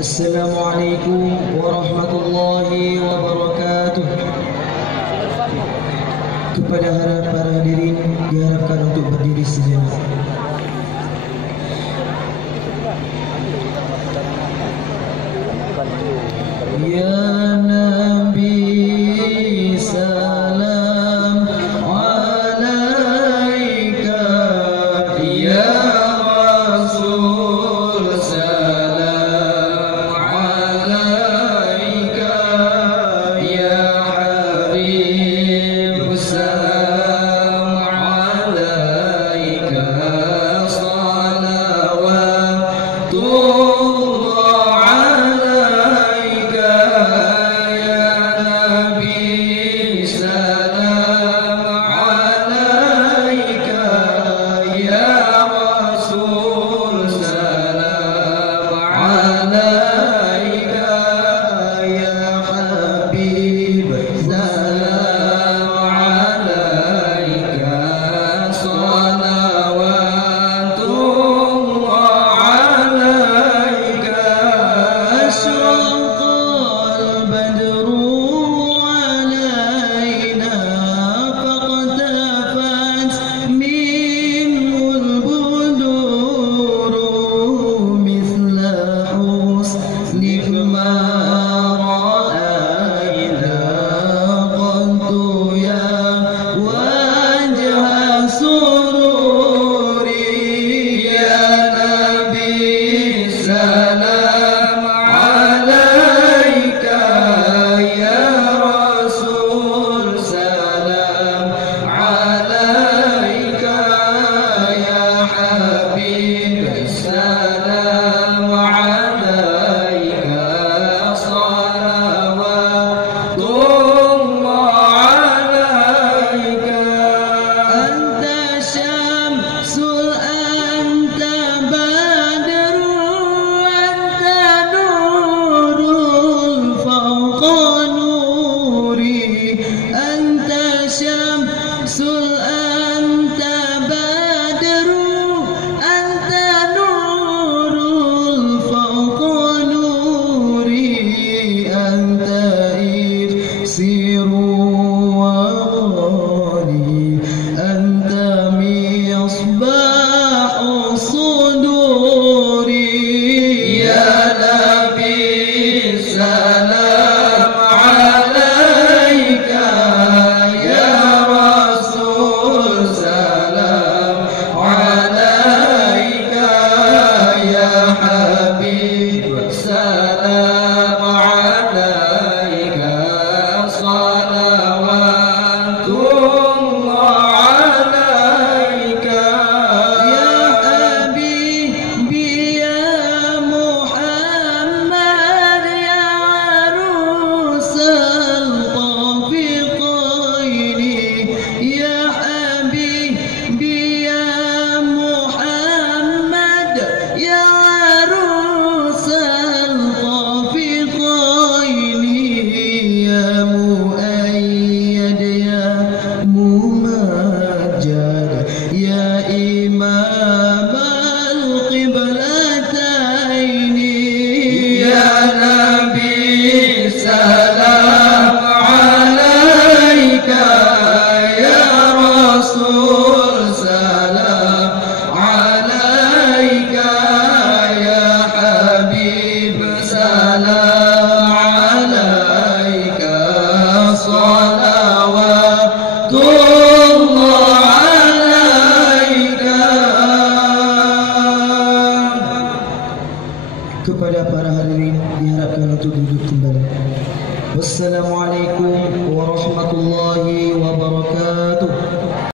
Assalamualaikum warahmatullahi wabarakatuh. Kepada para hadirin diharapkan untuk berdiri sejenak. Ya Nabi salam alaika, ya Rasul salam alaika, ya Habib salam alaika, salawatullah alaika, ya Nabi salam alaika, ya Rasul salam alaika, ya Habib salam alaika, salawatullah alaika. Ashraqal badru alaina faqtafat minhul buduru mithla husnik ma ra'ayna qantu ya wajha sururi, ya Nabi salam alaika, ya Rasul salam alaika, ya Habib salam alaika, salawatullah alaika. Anta syamsul anta badru, anta nurul fawqa nuri, anta syamsul anta badru, anta nurul fawqa nuri, anta ifsiru wa ghali, anta misbahu suduri, ya Nabi salam alaika, ya Rasul salam alaika, ya Habib salam alaika, salawatullah alaika. Ya Habibi ya Muhammad, ya arusal qafiqaini, ya Habibi ya Muhammad, ya arusal qafiqaini, ya muayyad ya mumajjad, ya imam al-qiblataini, ya Nabi salam alaika, ya Rasul salam alaika, ya Habib salam alaika, salawatullah alaika. Kepada para hadirin diharapkan untuk duduk kembali. Wassalamualaikum warahmatullahi wabarakatuh.